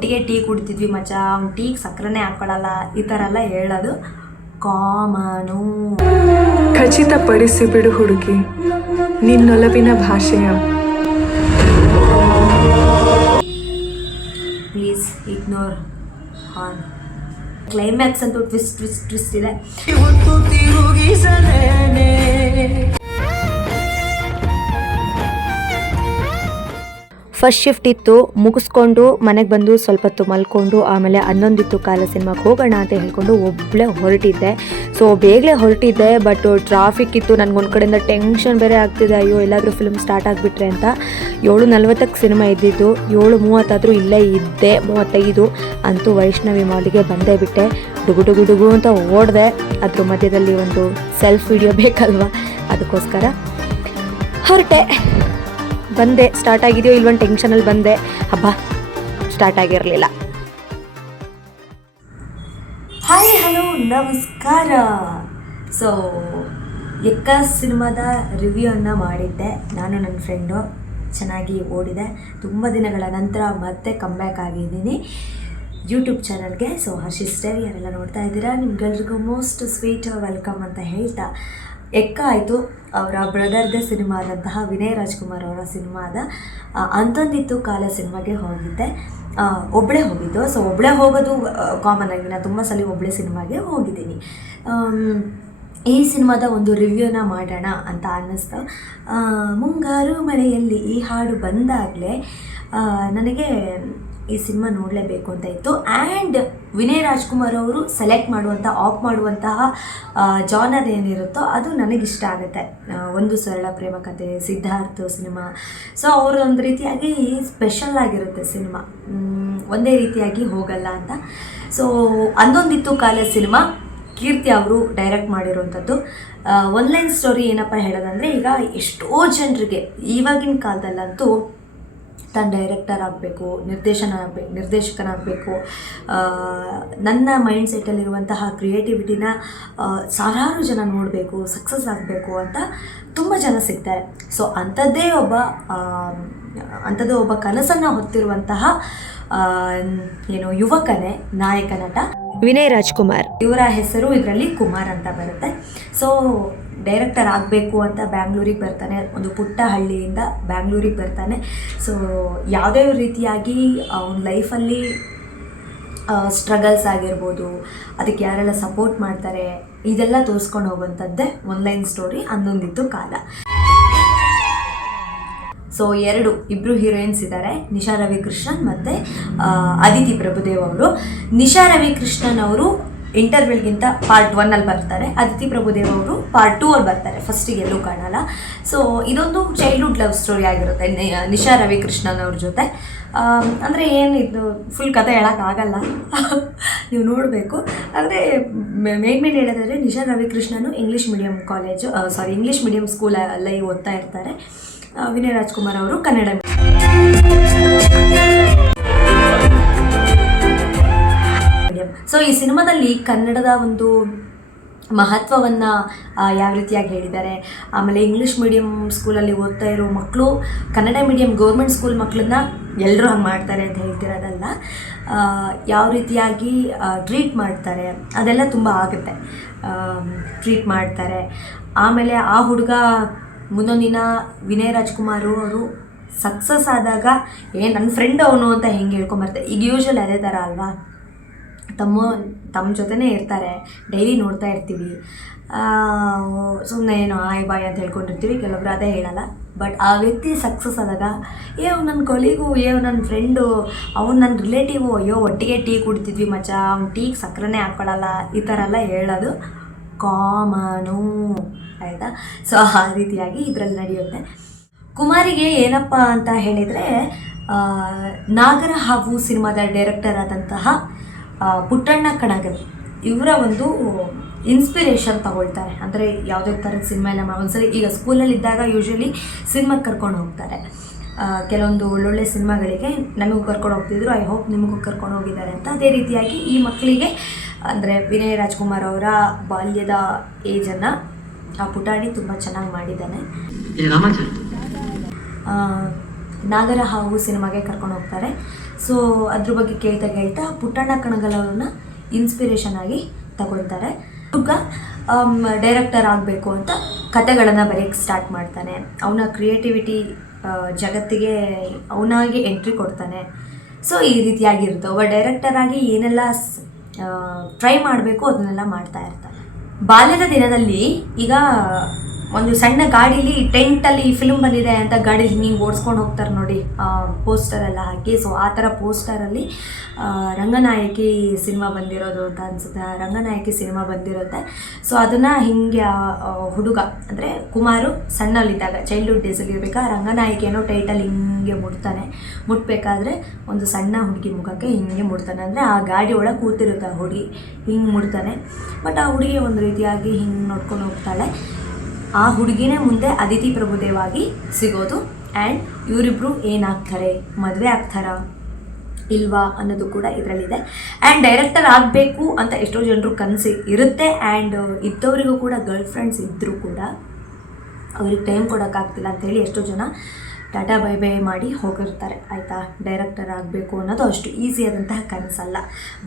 ಒಟ್ಟಿಗೆ ಟೀ ಕುಡಿತಿದ್ವಿ ಮಚ್ಚ, ಅವ್ನು ಟೀಗೆ ಸಕ್ಕರೆನೇ ಹಾಕೊಳ್ಳಲ್ಲ, ಈ ಥರ ಎಲ್ಲ ಹೇಳೋದು ಕಾಮನು. ಖಚಿತಪಡಿಸಿ ಬಿಡು ಹುಡುಗಿ ನಿನ್ನೊಲವಿನ ಭಾಷೆಯ. ಪ್ಲೀಸ್ ಇಗ್ನೋರ್ ಹಾನ್. ಕ್ಲೈಮ್ಯಾಕ್ಸ್ ಅಂತೂ ಟ್ವಿಸ್ಟ್ ಇದೆ. ಫಸ್ಟ್ ಶಿಫ್ಟ್ ಇತ್ತು, ಮುಗಿಸ್ಕೊಂಡು ಮನೆಗೆ ಬಂದು ಸ್ವಲ್ಪ ಹೊತ್ತು ಮಲ್ಕೊಂಡು ಆಮೇಲೆ 11 ಕಾಲ ಸಿನಿಮಾಗೆ ಹೋಗೋಣ ಅಂತ ಹೇಳ್ಕೊಂಡು ಒಬ್ಬಳೇ ಹೊರಟಿದ್ದೆ. ಸೊ ಬೇಗಲೇ ಹೊರಟಿದ್ದೆ, ಬಟ್ ಟ್ರಾಫಿಕ್ ಇತ್ತು. ನನಗೊಂದು ಕಡೆಯಿಂದ ಟೆನ್ಷನ್ ಬೇರೆ ಆಗ್ತಿದೆ, ಅಯ್ಯೋ ಎಲ್ಲಾದರೂ ಫಿಲ್ಮ್ ಸ್ಟಾರ್ಟ್ ಆಗಿಬಿಟ್ರೆ ಅಂತ. 7:40ಕ್ಕೆ ಸಿನಿಮಾ ಇದ್ದಿದ್ದು, 7:30 ಇಲ್ಲೇ ಇದ್ದೆ, 35 ಅಂತೂ ವೈಷ್ಣವಿ ಮಾಲಿಗೆ ಬಂದೇ ಬಿಟ್ಟೆ. ಡುಗು ಅಂತ ಓಡಿದೆ. ಅದ್ರ ಮಧ್ಯದಲ್ಲಿ ಒಂದು ಸೆಲ್ಫ್ ವಿಡಿಯೋ ಬೇಕಲ್ವ, ಅದಕ್ಕೋಸ್ಕರ ಹೊರಟೆ. ಬಂದೆ. ಸ್ಟಾರ್ಟ್ ಆಗಿದೆಯೋ ಇಲ್ವೊಂದು ಟೆನ್ಷನಲ್ಲಿ ಬಂದೆ. ಹಬ್ಬ ಸ್ಟಾರ್ಟ್ ಆಗಿರಲಿಲ್ಲ. ಹಾಯ್ ಹಲೋ ನಮಸ್ಕಾರ. ಸೊ ಎಕ್ಕ ಸಿನಿಮಾದ ರಿವ್ಯೂವನ್ನು ಮಾಡಿದ್ದೆ ನಾನು, ನನ್ನ ಫ್ರೆಂಡು. ಚೆನ್ನಾಗಿ ಓಡಿದೆ. ತುಂಬ ದಿನಗಳ ನಂತರ ಮತ್ತೆ ಕಮ್ಬ್ಯಾಕ್ ಆಗಿದ್ದೀನಿ ಯೂಟ್ಯೂಬ್ ಚಾನಲ್ಗೆ. ಸೊ ಹರ್ಷಿಸ್ಟರ್ ಯಾರೆಲ್ಲ ನೋಡ್ತಾ ಇದ್ದೀರಾ, ನಿಮ್ಗೆಲ್ರಿಗೂ ಮೋಸ್ಟ್ ಸ್ವೀಟ್ ವೆಲ್ಕಮ್ ಅಂತ ಹೇಳ್ತಾ, ಎಕ್ಕ ಆಯಿತು. ಅವರ ಬ್ರದರ್ದೇ ಸಿನಿಮಾ ಆದಂತಹ ವಿನಯ್ ರಾಜ್ಕುಮಾರ್ ಅವರ ಸಿನಿಮಾದ ಅಂತೊಂದಿತ್ತು ಕಾಲ ಸಿನಿಮಾಗೆ ಹೋಗಿದ್ದೆ. ಒಬ್ಬಳೇ ಹೋಗಿದ್ದು. ಸೊ ಒಬ್ಬಳೇ ಹೋಗೋದು ಕಾಮನ್ ಆಗಿ, ನಾನು ತುಂಬ ಸಲ ಒಬ್ಬಳೇ ಸಿನಿಮಾಗೆ ಹೋಗಿದ್ದೀನಿ. ಈ ಸಿನಿಮಾದ ಒಂದು ರಿವ್ಯೂನ ಮಾಡೋಣ ಅಂತ ಅನ್ನಿಸ್ತು. ಮುಂಗಾರು ಮಳೆಯಲ್ಲಿ ಈ ಹಾಡು ಬಂದಾಗಲೇ ನನಗೆ ಈ ಸಿನಿಮಾ ನೋಡಲೇಬೇಕು ಅಂತ ಇತ್ತು. ಆ್ಯಂಡ್ ವಿನಯ್ ರಾಜ್ಕುಮಾರ್ ಅವರು ಸೆಲೆಕ್ಟ್ ಆಪ್ ಮಾಡುವಂತಹ ಜಾನರ್ ಏನಿರುತ್ತೋ ಅದು ನನಗಿಷ್ಟ ಆಗುತ್ತೆ. ಒಂದು ಸರಳ ಪ್ರೇಮ ಕಥೆ, ಸಿದ್ಧಾರ್ಥ್ ಸಿನಿಮಾ. ಸೊ ಅವರು ಒಂದು ರೀತಿಯಾಗಿ ಸ್ಪೆಷಲ್ ಆಗಿರುತ್ತೆ ಸಿನಿಮಾ, ಒಂದೇ ರೀತಿಯಾಗಿ ಹೋಗಲ್ಲ ಅಂತ. ಸೊ ಅಂದೊಂದಿತ್ತು ಕಾಲ ಸಿನಿಮಾ ಕೀರ್ತಿ ಅವರು ಡೈರೆಕ್ಟ್ ಮಾಡಿರುವಂಥದ್ದು. ಒನ್ಲೈನ್ ಸ್ಟೋರಿ ಏನಪ್ಪ ಹೇಳೋದಂದರೆ, ಈಗ ಎಷ್ಟೋ ಜನರಿಗೆ ಇವಾಗಿನ ಕಾಲದಲ್ಲಂತೂ ತಾನು ಡೈರೆಕ್ಟರ್ ಆಗಬೇಕು, ನಿರ್ದೇಶಕನಾಗಬೇಕು, ನನ್ನ ಮೈಂಡ್ ಸೆಟ್ಟಲ್ಲಿರುವಂತಹ ಕ್ರಿಯೇಟಿವಿಟಿನ ಸಾವಿರಾರು ಜನ ನೋಡಬೇಕು, ಸಕ್ಸಸ್ ಆಗಬೇಕು ಅಂತ ತುಂಬ ಜನ ಸಿಗ್ತಾರೆ. ಸೊ ಅಂಥದ್ದೇ ಒಬ್ಬ ಕನಸನ್ನು ಹೊತ್ತಿರುವಂತಹ ಯುವಕನೇ ನಾಯಕ ನಟ ವಿನಯ್ ರಾಜ್ಕುಮಾರ್. ಇವರ ಹೆಸರು ಇದರಲ್ಲಿ ಕುಮಾರ್ ಅಂತ ಬರುತ್ತೆ. ಸೊ ಡೈರೆಕ್ಟರ್ ಆಗಬೇಕು ಅಂತ ಬ್ಯಾಂಗ್ಳೂರಿಗೆ ಬರ್ತಾನೆ. ಒಂದು ಪುಟ್ಟ ಹಳ್ಳಿಯಿಂದ ಬ್ಯಾಂಗ್ಳೂರಿಗೆ ಬರ್ತಾನೆ. ಸೊ ಯಾವುದೇ ರೀತಿಯಾಗಿ ಅವನ ಲೈಫಲ್ಲಿ ಸ್ಟ್ರಗಲ್ಸ್ ಆಗಿರ್ಬೋದು, ಅದಕ್ಕೆ ಯಾರೆಲ್ಲ ಸಪೋರ್ಟ್ ಮಾಡ್ತಾರೆ, ಇದೆಲ್ಲ ತೋರಿಸ್ಕೊಂಡು ಹೋಗುವಂಥದ್ದೇ ಒನ್ಲೈನ್ ಸ್ಟೋರಿ ಅಂದೊಂದಿತ್ತು ಕಾಲ. ಸೊ ಇಬ್ಬರು ಹೀರೋಯಿನ್ಸ್ ಇದ್ದಾರೆ, ನಿಶಾ ರವಿಕೃಷ್ಣನ್ ಮತ್ತು ಅದಿತಿ ಪ್ರಭುದೇವ್ ಅವರು. ನಿಶಾ ರವಿಕೃಷ್ಣನ್ ಅವರು ಇಂಟರ್ವ್ಯೂಲ್ಗಿಂತ ಪಾರ್ಟ್ 1 ಬರ್ತಾರೆ. ಅದಿತಿ ಪ್ರಭುದೇವ್ ಅವರು ಪಾರ್ಟ್ 2 ಬರ್ತಾರೆ. ಫಸ್ಟಿಗೆ ಎಲ್ಲೂ ಕಾಣಲ್ಲ. ಸೊ ಇದೊಂದು ಚೈಲ್ಡ್ಹುಡ್ ಲವ್ ಸ್ಟೋರಿ ಆಗಿರುತ್ತೆ ನಿಶಾ ರವಿಕೃಷ್ಣನ್ ಅವ್ರ ಜೊತೆ. ಅಂದರೆ ಏನಿದು ಫುಲ್ ಕಥೆ ಹೇಳೋಕ್ಕಾಗಲ್ಲ, ನೀವು ನೋಡಬೇಕು. ಅಂದರೆ ಮೇನ್ ಹೇಳೋದಾದರೆ, ನಿಶಾ ರವಿಕೃಷ್ಣನು ಇಂಗ್ಲೀಷ್ ಮೀಡಿಯಂ ಸ್ಕೂಲಲ್ಲಿ ಓದ್ತಾ ಇರ್ತಾರೆ. ವಿನಯ್ ರಾಜ್ಕುಮಾರ್ ಅವರು ಕನ್ನಡ. ಸೊ ಈ ಸಿನಿಮಾದಲ್ಲಿ ಕನ್ನಡದ ಒಂದು ಮಹತ್ವವನ್ನು ಯಾವ ರೀತಿಯಾಗಿ ಹೇಳಿದ್ದಾರೆ, ಆಮೇಲೆ ಇಂಗ್ಲೀಷ್ ಮೀಡಿಯಂ ಸ್ಕೂಲಲ್ಲಿ ಓದ್ತಾ ಇರೋ ಮಕ್ಕಳು ಕನ್ನಡ ಮೀಡಿಯಂ ಗೌರ್ಮೆಂಟ್ ಸ್ಕೂಲ್ ಮಕ್ಕಳನ್ನ ಎಲ್ಲರೂ ಹಂಗೆ ಮಾಡ್ತಾರೆ ಅಂತ ಹೇಳ್ತಿರೋದಲ್ಲ, ಯಾವ ರೀತಿಯಾಗಿ ಟ್ರೀಟ್ ಮಾಡ್ತಾರೆ ಅದೆಲ್ಲ ತುಂಬ ಆಗುತ್ತೆ. ಟ್ರೀಟ್ ಮಾಡ್ತಾರೆ. ಆಮೇಲೆ ಆ ಹುಡುಗ ಮುಂದೊಂದು ದಿನ ವಿನಯ್ ರಾಜ್ಕುಮಾರ್ ಅವರು ಸಕ್ಸಸ್ ಆದಾಗ ನನ್ನ ಫ್ರೆಂಡ್ ಅವನು ಅಂತ ಹೆಂಗೆ ಹೇಳ್ಕೊಂಬರ್ತಾರೆ. ಈಗ ಯೂಶ್ವಲಿ ಅದೇ ಥರ ಅಲ್ವಾ, ತಮ್ಮ ಜೊತೆನೇ ಇರ್ತಾರೆ, ಡೈಲಿ ನೋಡ್ತಾ ಇರ್ತೀವಿ, ಸುಮ್ಮನೆ ಏನೋ ಆಯ್ ಬಾಯ್ ಅಂತ ಹೇಳ್ಕೊಂಡಿರ್ತೀವಿ, ಕೆಲವೊಬ್ರು ಅದೇ ಹೇಳಲ್ಲ. ಬಟ್ ಆ ವ್ಯಕ್ತಿ ಸಕ್ಸಸ್ ಆದಾಗ, ನನ್ನ ಕೊಲೀಗು, ನನ್ನ ಫ್ರೆಂಡು, ಅವ್ನು ನನ್ನ ರಿಲೇಟಿವು, ಒಟ್ಟಿಗೆ ಟೀ ಕುಡಿತಿದ್ವಿ ಮಚ್ಚ, ಅವ್ನು ಟೀಗೆ ಸಕ್ಕರೆನೇ ಹಾಕ್ಕೊಳ್ಳಲ್ಲ, ಈ ಥರ ಎಲ್ಲ ಹೇಳೋದು ಕಾಮನು, ಆಯಿತಾ. ಸೊ ಆ ರೀತಿಯಾಗಿ ಇದರಲ್ಲಿ ನಡೆಯುತ್ತೆ. ಕುಮಾರಿಗೆ ಏನಪ್ಪ ಅಂತ ಹೇಳಿದರೆ, ನಾಗರ ಹಾವು ಸಿನಿಮಾದ ಡೈರೆಕ್ಟರ್ ಆದಂತಹ ಪುಟ್ಟಣ್ಣ ಕಣಗಲ್ ಇವರ ಒಂದು ಇನ್ಸ್ಪಿರೇಷನ್ ತಗೊಳ್ತಾರೆ. ಅಂದರೆ ಯಾವುದೇ ಥರದ ಸಿನಿಮಾ ಎಲ್ಲ ಒಂದ್ಸರಿ, ಈಗ ಸ್ಕೂಲಲ್ಲಿದ್ದಾಗ ಯೂಶ್ವಲಿ ಸಿನಿಮಾಗೆ ಕರ್ಕೊಂಡು ಹೋಗ್ತಾರೆ. ಕೆಲವೊಂದು ಒಳ್ಳೊಳ್ಳೆ ಸಿನಿಮಾಗಳಿಗೆ ನಮಗೂ ಕರ್ಕೊಂಡು ಹೋಗ್ತಿದ್ರು, ಐ ಹೋಪ್ ನಿಮಗೂ ಕರ್ಕೊಂಡು ಹೋಗಿದ್ದಾರೆ ಅಂತ. ಅದೇ ರೀತಿಯಾಗಿ ಈ ಮಕ್ಕಳಿಗೆ, ಅಂದರೆ ವಿನಯ್ ರಾಜ್ಕುಮಾರ್ ಅವರ ಬಾಲ್ಯದ ಏಜನ್ನು ಆ ಪುಟಾಣಿ ತುಂಬ ಚೆನ್ನಾಗಿ ಮಾಡಿದ್ದಾನೆ. ನಾಗರ ಹಾವು ಸಿನಿಮಾಗೆ ಕರ್ಕೊಂಡು ಹೋಗ್ತಾರೆ. ಸೊ ಅದ್ರ ಬಗ್ಗೆ ಕೇಳ್ತಾ ಪುಟ್ಟಣ್ಣ ಕಣಗಾಲ್ ಅವ್ರನ್ನ ಇನ್ಸ್ಪಿರೇಷನ್ ಆಗಿ ತಗೊಳ್ತಾರೆ. ಹುಡುಗ ಡೈರೆಕ್ಟರ್ ಆಗಬೇಕು ಅಂತ ಕತೆಗಳನ್ನು ಬರೆಯೋಕ್ಕೆ ಸ್ಟಾರ್ಟ್ ಮಾಡ್ತಾನೆ. ಅವನ ಕ್ರಿಯೇಟಿವಿಟಿ ಜಗತ್ತಿಗೆ ಅವನಾಗಿ ಎಂಟ್ರಿ ಕೊಡ್ತಾನೆ. ಸೊ ಈ ರೀತಿಯಾಗಿರುತ್ತೆ. ಒಬ್ಬ ಡೈರೆಕ್ಟರ್ ಆಗಿ ಏನೆಲ್ಲ ಟ್ರೈ ಮಾಡಬೇಕು ಅದನ್ನೆಲ್ಲ ಮಾಡ್ತಾ ಇರ್ತಾನೆ. ಬಾಲ್ಯದ ದಿನದಲ್ಲಿ ಈಗ ಒಂದು ಸಣ್ಣ ಗಾಡೀಲಿ ಟೆಂಟಲ್ಲಿ ಫಿಲ್ಮ್ ಬಂದಿದೆ ಅಂತ ಗಾಡೀಲಿ ಹಿಂಗೆ ಓಡಿಸ್ಕೊಂಡು ಹೋಗ್ತಾರೆ ನೋಡಿ, ಪೋಸ್ಟರ್ ಎಲ್ಲ ಹಾಕಿ. ಸೊ ಆ ಥರ ಪೋಸ್ಟರಲ್ಲಿ ರಂಗನಾಯಕಿ ಸಿನಿಮಾ ಬಂದಿರೋದು ಅಂತ ಅನಿಸುತ್ತೆ. ರಂಗನಾಯಕಿ ಸಿನಿಮಾ ಬಂದಿರುತ್ತೆ. ಸೊ ಅದನ್ನು ಹಿಂಗೆ ಹುಡುಗ ಅಂದರೆ ಕುಮಾರು ಸಣ್ಣಲ್ಲಿದ್ದಾಗ ಚೈಲ್ಡ್ಹುಡ್ ಡೇಸಲ್ಲಿ ಇರಬೇಕಾ ರಂಗನಾಯಕಿ ಅನ್ನೋ ಟೈಟಲ್ ಹಿಂಗೆ ಮುಟ್ಬೇಕಾದ್ರೆ ಒಂದು ಸಣ್ಣ ಹುಡುಗಿ ಮುಖಕ್ಕೆ ಹಿಂಗೆ ಮುಡ್ತಾನೆ. ಅಂದರೆ ಆ ಗಾಡಿ ಒಳಗೆ ಕೂತಿರುತ್ತೆ ಆ ಹುಡುಗಿ, ಹಿಂಗೆ ಮುಡ್ತಾನೆ. ಬಟ್ ಆ ಹುಡುಗಿ ಒಂದು ರೀತಿಯಾಗಿ ಹಿಂಗೆ ನೋಡ್ಕೊಂಡು ಹೋಗ್ತಾಳೆ. ಆ ಹುಡುಗಿನೇ ಮುಂದೆ ಅದಿತಿ ಪ್ರಭುದೇವಾಗಿ ಸಿಗೋದು. ಆ್ಯಂಡ್ ಇವರಿಬ್ಬರು ಏನಾಗ್ತಾರೆ, ಮದುವೆ ಆಗ್ತಾರಾ ಇಲ್ವಾ ಅನ್ನೋದು ಕೂಡ ಇದರಲ್ಲಿದೆ. ಆ್ಯಂಡ್ ಡೈರೆಕ್ಟರ್ ಆಗಬೇಕು ಅಂತ ಎಷ್ಟೋ ಜನರು ಕನಸು ಇರುತ್ತೆ. ಆ್ಯಂಡ್ ಇದ್ದವರಿಗೂ ಕೂಡ ಗರ್ಲ್ ಫ್ರೆಂಡ್ಸ್ ಇದ್ದರೂ ಕೂಡ ಅವ್ರಿಗೆ ಟೈಮ್ ಕೊಡೋಕ್ಕಾಗ್ತಿಲ್ಲ ಅಂಥೇಳಿ ಎಷ್ಟೋ ಜನ ಟಾಟಾ ಬೈ ಬೈ ಮಾಡಿ ಹೋಗಿರ್ತಾರೆ. ಆಯಿತಾ, ಡೈರೆಕ್ಟರ್ ಆಗಬೇಕು ಅನ್ನೋದು ಅಷ್ಟು ಈಸಿ ಆದಂತಹ ಕನಸಲ್ಲ.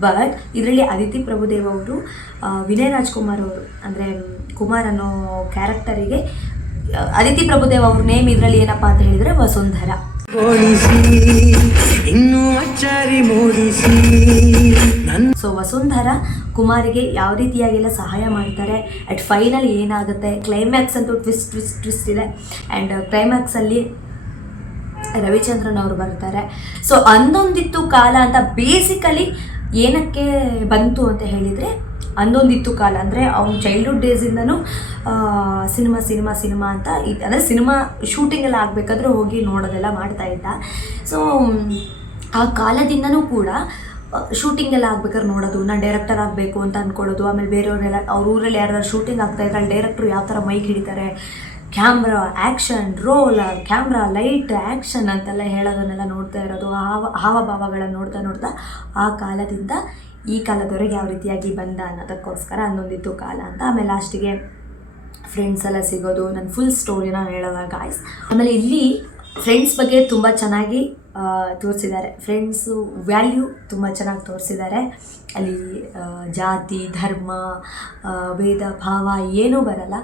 ಬಟ್ ಇದರಲ್ಲಿ ಅದಿತಿ ಪ್ರಭುದೇವ್ ಅವರು ವಿನಯ್ ರಾಜ್ಕುಮಾರ್ ಅವರು ಅಂದರೆ ಕುಮಾರ್ ಅನ್ನೋ ಕ್ಯಾರೆಕ್ಟರಿಗೆ ಅದಿತಿ ಪ್ರಭುದೇವ್ ಅವ್ರ ನೇಮ್ ಇದರಲ್ಲಿ ಏನಪ್ಪ ಅಂತ ಹೇಳಿದರೆ ವಸುಂಧರ. ಸೊ ವಸುಂಧರ ಕುಮಾರಿಗೆ ಯಾವ ರೀತಿಯಾಗೆಲ್ಲ ಸಹಾಯ ಮಾಡ್ತಾರೆ. ಅಟ್ ಫೈನಲ್ ಏನಾಗುತ್ತೆ, ಕ್ಲೈಮ್ಯಾಕ್ಸ್ ಅಂತೂ ಟ್ವಿಸ್ಟ್ ಇದೆ. ಆ್ಯಂಡ್ ಕ್ಲೈಮ್ಯಾಕ್ಸಲ್ಲಿ ರವಿಚಂದ್ರನ್ ಅವರು ಬರ್ತಾರೆ. ಸೊ ಅಂದೊಂದಿತ್ತು ಕಾಲ ಅಂತ ಬೇಸಿಕಲಿ ಏನಕ್ಕೆ ಬಂತು ಅಂತ ಹೇಳಿದರೆ, ಅಂದೊಂದಿತ್ತು ಕಾಲ ಅಂದರೆ ಅವ್ನು ಚೈಲ್ಡ್ಹುಡ್ ಡೇಸಿಂದನೂ ಸಿನಿಮಾ ಅಂತ ಅಂದರೆ ಸಿನಿಮಾ ಶೂಟಿಂಗ್ ಎಲ್ಲ ಆಗಬೇಕಾದ್ರೆ ಹೋಗಿ ನೋಡೋದೆಲ್ಲ ಮಾಡ್ತಾ ಇದ್ದ. ಸೊ ಆ ಕಾಲದಿಂದನೂ ಕೂಡ ಶೂಟಿಂಗ್ ಎಲ್ಲ ಆಗ್ಬೇಕಾದ್ರೆ ನೋಡೋದು, ನಾನು ಡೈರೆಕ್ಟರ್ ಆಗಬೇಕು ಅಂತ ಅಂದ್ಕೊಳ್ಳೋದು. ಆಮೇಲೆ ಬೇರೆಯವರೆಲ್ಲ ಅವ್ರ ಊರಲ್ಲಿ ಯಾರು ಶೂಟಿಂಗ್ ಆಗ್ತಾಯಿದ್ರೆ ಅಲ್ಲಿ ಡೈರೆಕ್ಟ್ರು ಯಾವ ಥರ ಮೈಕ್ ಹಿಡಿತಾರೆ, camera action, roll, camera, light, action ಅಂತೆಲ್ಲ ಹೇಳೋದನ್ನೆಲ್ಲ ನೋಡ್ತಾ ಇರೋದು. ಹಾವಭಾವಗಳನ್ನು ನೋಡ್ತಾ ಆ ಕಾಲದಿಂದ ಈ ಕಾಲದವರೆಗೆ ಯಾವ ರೀತಿಯಾಗಿ ಬಂದ ಅನ್ನೋದಕ್ಕೋಸ್ಕರ ಅಂದೊಂದಿತ್ತು ಕಾಲ ಅಂತ. ಆಮೇಲೆ ಲಾಸ್ಟಿಗೆ ಫ್ರೆಂಡ್ಸ್ ಎಲ್ಲ ಸಿಗೋದು. ನನ್ನ ಫುಲ್ ಸ್ಟೋರಿನ ಹೇಳೋದ ಗಾಯ್ಸ್. ಆಮೇಲೆ ಇಲ್ಲಿ ಫ್ರೆಂಡ್ಸ್ ಬಗ್ಗೆ ತುಂಬ ಚೆನ್ನಾಗಿ ತೋರಿಸಿದ್ದಾರೆ. ಫ್ರೆಂಡ್ಸು ವ್ಯಾಲ್ಯೂ ತುಂಬ ಚೆನ್ನಾಗಿ ತೋರಿಸಿದ್ದಾರೆ. ಅಲ್ಲಿ ಜಾತಿ, ಧರ್ಮ, ಭೇದ ಭಾವ ಏನೂ ಬರಲ್ಲ.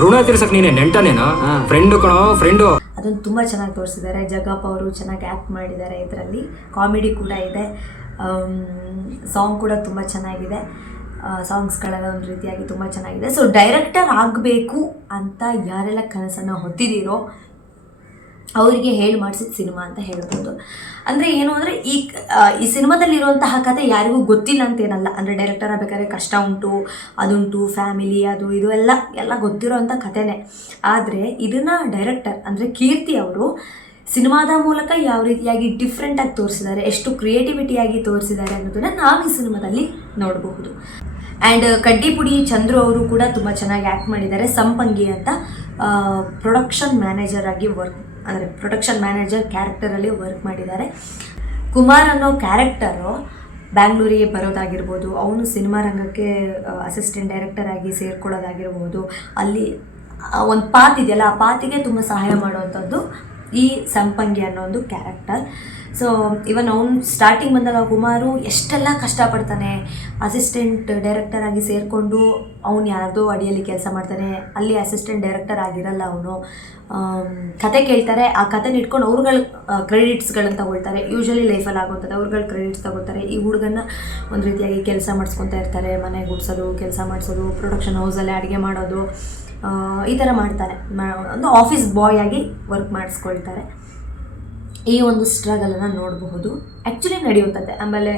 ಋಣ ತೀರ್ಸಕ್ ನೀನೆ ನೆಂಟನೇನಾ, ಫ್ರೆಂಡು ಕಣೋ ಫ್ರೆಂಡು. ಅದನ್ನು ತುಂಬ ಚೆನ್ನಾಗಿ ತೋರಿಸಿದ್ದಾರೆ. ಜಗಪ್ಪ ಅವರು ಚೆನ್ನಾಗಿ ಆ್ಯಕ್ಟ್ ಮಾಡಿದ್ದಾರೆ. ಇದರಲ್ಲಿ ಕಾಮಿಡಿ ಕೂಡ ಇದೆ. ಸಾಂಗ್ ಕೂಡ ತುಂಬ ಚೆನ್ನಾಗಿದೆ. ಸಾಂಗ್ಸ್ಗಳೆಲ್ಲ ಒಂದು ರೀತಿಯಾಗಿ ತುಂಬ ಚೆನ್ನಾಗಿದೆ. ಸೊ ಡೈರೆಕ್ಟರ್ ಆಗಬೇಕು ಅಂತ ಯಾರೆಲ್ಲ ಕನಸನ್ನು ಹೊತ್ತಿದ್ದೀರೋ ಅವರಿಗೆ ಹೇಳಿ ಮಾಡಿಸಿದ ಸಿನಿಮಾ ಅಂತ ಹೇಳ್ಬೋದು. ಅಂದರೆ ಏನು ಅಂದರೆ ಈ ಸಿನಿಮಾದಲ್ಲಿರುವಂತಹ ಕತೆ ಯಾರಿಗೂ ಗೊತ್ತಿಲ್ಲ ಅಂತೇನಲ್ಲ. ಅಂದರೆ ಡೈರೆಕ್ಟರ್ ಆಗಬೇಕಾದ್ರೆ ಕಷ್ಟ ಉಂಟು, ಅದುಂಟು, ಫ್ಯಾಮಿಲಿ, ಅದು ಇದು ಎಲ್ಲ ಗೊತ್ತಿರೋವಂಥ ಕಥೆನೇ. ಆದರೆ ಇದನ್ನು ಡೈರೆಕ್ಟರ್ ಅಂದರೆ ಕೀರ್ತಿ ಅವರು ಸಿನಿಮಾದ ಮೂಲಕ ಯಾವ ರೀತಿಯಾಗಿ ಡಿಫ್ರೆಂಟಾಗಿ ತೋರಿಸಿದ್ದಾರೆ, ಎಷ್ಟು ಕ್ರಿಯೇಟಿವಿಟಿಯಾಗಿ ತೋರಿಸಿದ್ದಾರೆ ಅನ್ನೋದನ್ನು ನಾವು ಈ ಸಿನಿಮಾದಲ್ಲಿ ನೋಡಬಹುದು. ಆ್ಯಂಡ್ ಕಡ್ಡಿಪುಡಿ ಚಂದ್ರು ಅವರು ಕೂಡ ತುಂಬ ಚೆನ್ನಾಗಿ ಆ್ಯಕ್ಟ್ ಮಾಡಿದ್ದಾರೆ. ಸಂಪಂಗಿ ಅಂತ ಪ್ರೊಡಕ್ಷನ್ ಮ್ಯಾನೇಜರ್ ಆಗಿ ಪ್ರೊಡಕ್ಷನ್ ಮ್ಯಾನೇಜರ್ ಕ್ಯಾರೆಕ್ಟರಲ್ಲಿ ವರ್ಕ್ ಮಾಡಿದ್ದಾರೆ. ಕುಮಾರ್ ಅನ್ನೋ ಕ್ಯಾರೆಕ್ಟರು ಬ್ಯಾಂಗ್ಳೂರಿಗೆ ಬರೋದಾಗಿರ್ಬೋದು, ಅವನು ಸಿನಿಮಾ ರಂಗಕ್ಕೆ ಅಸಿಸ್ಟೆಂಟ್ ಡೈರೆಕ್ಟರ್ ಆಗಿ ಸೇರ್ಕೊಳ್ಳೋದಾಗಿರ್ಬೋದು, ಅಲ್ಲಿ ಒಂದು ಪಾತ್ ಇದೆಯಲ್ಲ ಆ ಪಾತಿಗೆ ತುಂಬ ಸಹಾಯ ಮಾಡುವಂಥದ್ದು ಈ ಸಂಪಂಗಿ ಅನ್ನೋ ಒಂದು ಕ್ಯಾರೆಕ್ಟರ್. ಸೊ ಇವನ್ ಅವ್ನು ಸ್ಟಾರ್ಟಿಂಗ್ ಬಂದಾಗ ಕುಮಾರು ಎಷ್ಟೆಲ್ಲ ಕಷ್ಟಪಡ್ತಾನೆ. ಅಸಿಸ್ಟೆಂಟ್ ಡೈರೆಕ್ಟರ್ ಆಗಿ ಸೇರಿಕೊಂಡು ಅವ್ನು ಯಾರ್ದೋ ಅಡಿಯಲ್ಲಿ ಕೆಲಸ ಮಾಡ್ತಾನೆ. ಅಲ್ಲಿ ಅಸಿಸ್ಟೆಂಟ್ ಡೈರೆಕ್ಟರ್ ಆಗಿರಲ್ಲ ಅವನು. ಕತೆ ಕೇಳ್ತಾರೆ, ಆ ಕತೆನ ಇಟ್ಕೊಂಡು ಅವ್ರುಗಳ ಕ್ರೆಡಿಟ್ಸ್ಗಳನ್ನು ತಗೊಳ್ತಾರೆ. ಯೂಶ್ವಲಿ ಲೈಫಲ್ಲಿ ಆಗುವಂಥದ್ದು ಅವ್ರುಗಳ ಕ್ರೆಡಿಟ್ಸ್ ತಗೊಳ್ತಾರೆ. ಈ ಹುಡುಗನ್ನ ಒಂದು ರೀತಿಯಾಗಿ ಕೆಲಸ ಮಾಡಿಸ್ಕೊತಾ ಇರ್ತಾರೆ. ಮನೆ ಗುಡಿಸೋದು, ಕೆಲಸ ಮಾಡಿಸೋದು, ಪ್ರೊಡಕ್ಷನ್ ಹೌಸಲ್ಲೇ ಅಡುಗೆ ಮಾಡೋದು, ಈ ಥರ ಮಾಡ್ತಾರೆ. ಒಂದು ಆಫೀಸ್ ಬಾಯ್ ಆಗಿ ವರ್ಕ್ ಮಾಡಿಸ್ಕೊಳ್ತಾರೆ. ಈ ಒಂದು ಸ್ಟ್ರಗಲನ್ನು ನೋಡಬಹುದು. ಆ್ಯಕ್ಚುಲಿ ನಡೆಯುತ್ತದೆ. ಆಮೇಲೆ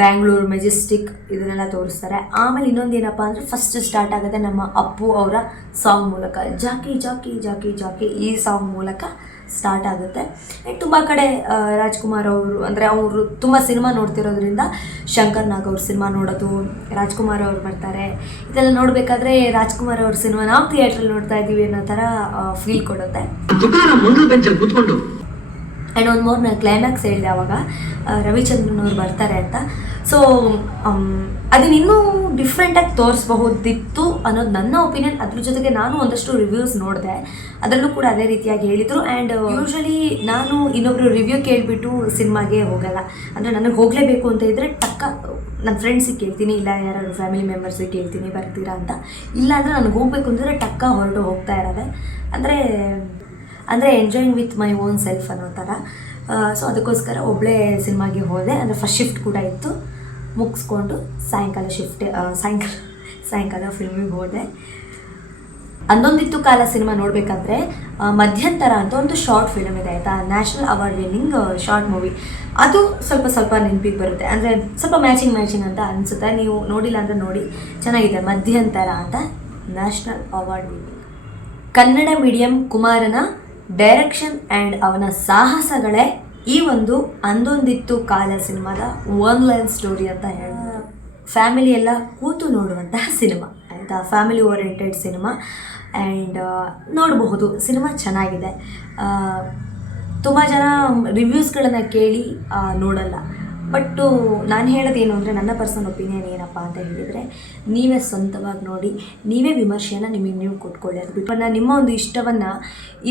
ಬ್ಯಾಂಗ್ಳೂರು, ಮೆಜೆಸ್ಟಿಕ್ ಇದನ್ನೆಲ್ಲ ತೋರಿಸ್ತಾರೆ. ಆಮೇಲೆ ಇನ್ನೊಂದು ಏನಪ್ಪ ಅಂದರೆ ಫಸ್ಟ್ ಸ್ಟಾರ್ಟ್ ಆಗುತ್ತೆ ನಮ್ಮ ಅಪ್ಪು ಅವರ ಸಾಂಗ್ ಮೂಲಕ. ಜಾಕಿ ಜಾಕಿ ಜಾಕಿ ಜಾಕಿ ಈ ಸಾಂಗ್ ಮೂಲಕ ಸ್ಟಾರ್ಟ್ ಆಗುತ್ತೆ. ಆ್ಯಂಡ್ ತುಂಬ ಕಡೆ ರಾಜ್ಕುಮಾರ್ ಅವರು ಅಂದರೆ ಅವರು ತುಂಬ ಸಿನಿಮಾ ನೋಡ್ತಿರೋದ್ರಿಂದ ಶಂಕರ್ ನಾಗ್ ಅವ್ರ ಸಿನಿಮಾ ನೋಡೋದು, ರಾಜ್ಕುಮಾರ್ ಅವ್ರು ಬರ್ತಾರೆ. ಇದೆಲ್ಲ ನೋಡಬೇಕಾದ್ರೆ ರಾಜ್ಕುಮಾರ್ ಅವ್ರ ಸಿನಿಮಾ ನಾವು ಥಿಯೇಟ್ರಲ್ಲಿ ನೋಡ್ತಾ ಇದ್ದೀವಿ ಅನ್ನೋ ಥರ ಫೀಲ್ ಕೊಡುತ್ತೆ. ಆ್ಯಂಡ್ ಒಂದು ಮೋರ್ ನಾನು ಕ್ಲೈಮ್ಯಾಕ್ಸ್ ಹೇಳಿದೆ ಆವಾಗ ರವಿಚಂದ್ರನ್ ಅವ್ರು ಬರ್ತಾರೆ ಅಂತ. ಸೊ ಅದನ್ನ ಇನ್ನೂ ಡಿಫ್ರೆಂಟಾಗಿ ತೋರಿಸಬಹುದಿತ್ತು ಅನ್ನೋದು ನನ್ನ ಒಪಿನಿಯನ್. ಅದ್ರ ಜೊತೆಗೆ ನಾನು ಒಂದಷ್ಟು ರಿವ್ಯೂಸ್ ನೋಡಿದೆ, ಅದರಲ್ಲೂ ಕೂಡ ಅದೇ ರೀತಿಯಾಗಿ ಹೇಳಿದರು. ಆ್ಯಂಡ್ ಯೂಶ್ವಲಿ ನಾನು ಇನ್ನೊಬ್ರು ರಿವ್ಯೂ ಕೇಳಿಬಿಟ್ಟು ಸಿನಿಮಾಗೆ ಹೋಗಲ್ಲ. ಅಂದರೆ ನನಗೆ ಹೋಗಲೇಬೇಕು ಅಂತ ಇದ್ದರೆ ಟಕ್ಕ ನನ್ನ ಫ್ರೆಂಡ್ಸಿಗೆ ಕೇಳ್ತೀನಿ, ಇಲ್ಲ ಯಾರು ಫ್ಯಾಮಿಲಿ ಮೆಂಬರ್ಸಿಗೆ ಕೇಳ್ತೀನಿ ಬರ್ತೀರಾ ಅಂತ. ಇಲ್ಲ ಅಂದರೆ ನನಗೆ ಹೋಗಬೇಕು ಅಂತಂದರೆ ಟಕ್ಕ ಹೊರಟು ಹೋಗ್ತಾ ಇರೋದೆ. ಅಂದರೆ enjoying with my own self ಅನ್ನೋ ಥರ. ಸೊ ಅದಕ್ಕೋಸ್ಕರ ಒಬ್ಬಳೇ ಸಿನಿಮಾಗೆ ಹೋದೆ. ಅಂದರೆ ಫಸ್ಟ್ ಶಿಫ್ಟ್ ಕೂಡ ಇತ್ತು, ಮುಗಿಸ್ಕೊಂಡು ಸಾಯಂಕಾಲ ಫಿಲ್ಮಿಗೆ ಹೋದೆ. ಅಂದೊಂದಿತ್ತು ಕಾಲ ಸಿನಿಮಾ ನೋಡಬೇಕಾದ್ರೆ ಮಧ್ಯಂತರ ಅಂತ ಒಂದು ಶಾರ್ಟ್ ಫಿಲ್ಮ್ ಇದೆ ಆಯಿತಾ, national award winning short movie. ಅದು ಸ್ವಲ್ಪ ನೆನಪಿಗೆ ಬರುತ್ತೆ, ಅಂದರೆ ಸ್ವಲ್ಪ ಮ್ಯಾಚಿಂಗ್ ಅಂತ ಅನಿಸುತ್ತೆ. ನೀವು ನೋಡಿಲ್ಲ ಅಂದರೆ ನೋಡಿ, ಚೆನ್ನಾಗಿದೆ. ಮಧ್ಯಂತರ ಅಂತ national award winning. Kannada medium ಕುಮಾರನ ಡೈರೆಕ್ಷನ್ ಆ್ಯಂಡ್ ಅವನ ಸಾಹಸಗಳೇ ಈ ಒಂದು ಅಂದೊಂದಿತ್ತು ಕಾಲ ಸಿನಿಮಾದ ಒನ್ ಲೈನ್ ಸ್ಟೋರಿ ಅಂತ ಹೇಳ್ಬೋದು. ಫ್ಯಾಮಿಲಿ ಎಲ್ಲ ಕೂತು ನೋಡುವಂತಹ ಸಿನಿಮಾ ಆಯಿತಾ, ಫ್ಯಾಮಿಲಿ ಓರಿಯೆಂಟೆಡ್ ಸಿನಿಮಾ. ಆ್ಯಂಡ್ ನೋಡಬಹುದು, ಸಿನಿಮಾ ಚೆನ್ನಾಗಿದೆ. ತುಂಬ ಜನ ರಿವ್ಯೂಸ್ಗಳನ್ನು ಕೇಳಿ ನೋಡಲ್ಲ. ಬಟ್ಟು ನಾನು ಹೇಳೋದೇನು ಅಂದರೆ, ನನ್ನ ಪರ್ಸನಲ್ ಒಪಿನಿಯನ್ ಏನಪ್ಪ ಅಂತ ಹೇಳಿದರೆ, ನೀವೇ ಸ್ವಂತವಾಗಿ ನೋಡಿ, ನೀವೇ ವಿಮರ್ಶೆಯನ್ನು ನಿಮಗೆ ನೀವು ಕೊಟ್ಕೊಳ್ಳಿ. ಅದು ಬಿಟ್ಟು ನಿಮ್ಮ ಒಂದು ಇಷ್ಟವನ್ನು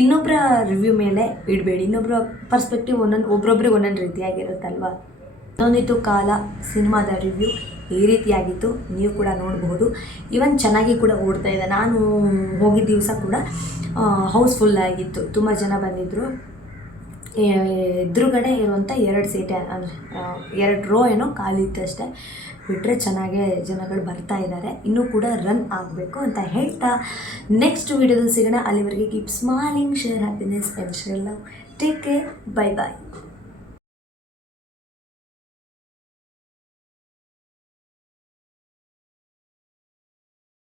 ಇನ್ನೊಬ್ಬರ ರಿವ್ಯೂ ಮೇಲೆ ಇಡಬೇಡಿ. ಇನ್ನೊಬ್ಬರ ಪರ್ಸ್ಪೆಕ್ಟಿವ್ ಒಬ್ರೊಬ್ರಿಗೆ ಒಂದೊಂದು ರೀತಿಯಾಗಿರುತ್ತಲ್ವ. ಒಂದಿತ್ತು ಕಾಲ ಸಿನಿಮಾದ ರಿವ್ಯೂ ಈ ರೀತಿಯಾಗಿತ್ತು, ನೀವು ಕೂಡ ನೋಡಬಹುದು. ಈವನ್ ಚೆನ್ನಾಗಿ ಕೂಡ ಓಡ್ತಾ ಇದೆ. ನಾನು ಹೋಗಿದ್ದ ದಿವಸ ಕೂಡ ಹೌಸ್ಫುಲ್ ಆಗಿತ್ತು, ತುಂಬ ಜನ ಬಂದಿದ್ದರು. ಎದುರುಗಡೆ ಇರುವಂಥ 2 ಸೀಟ್ ಅಂದರೆ 2 ರೋ ಏನೋ ಖಾಲಿತ್ತು ಅಷ್ಟೇ, ಬಿಟ್ಟರೆ ಚೆನ್ನಾಗೇ ಜನಗಳು ಬರ್ತಾ ಇದ್ದಾರೆ. ಇನ್ನೂ ಕೂಡ ರನ್ ಆಗಬೇಕು ಅಂತ ಹೇಳ್ತಾ ನೆಕ್ಸ್ಟ್ ವೀಡಿಯೋದಲ್ಲಿ ಸಿಗೋಣ. ಅಲ್ಲಿವರೆಗೆ keep smiling, share happiness and share love. Take care, bye bye.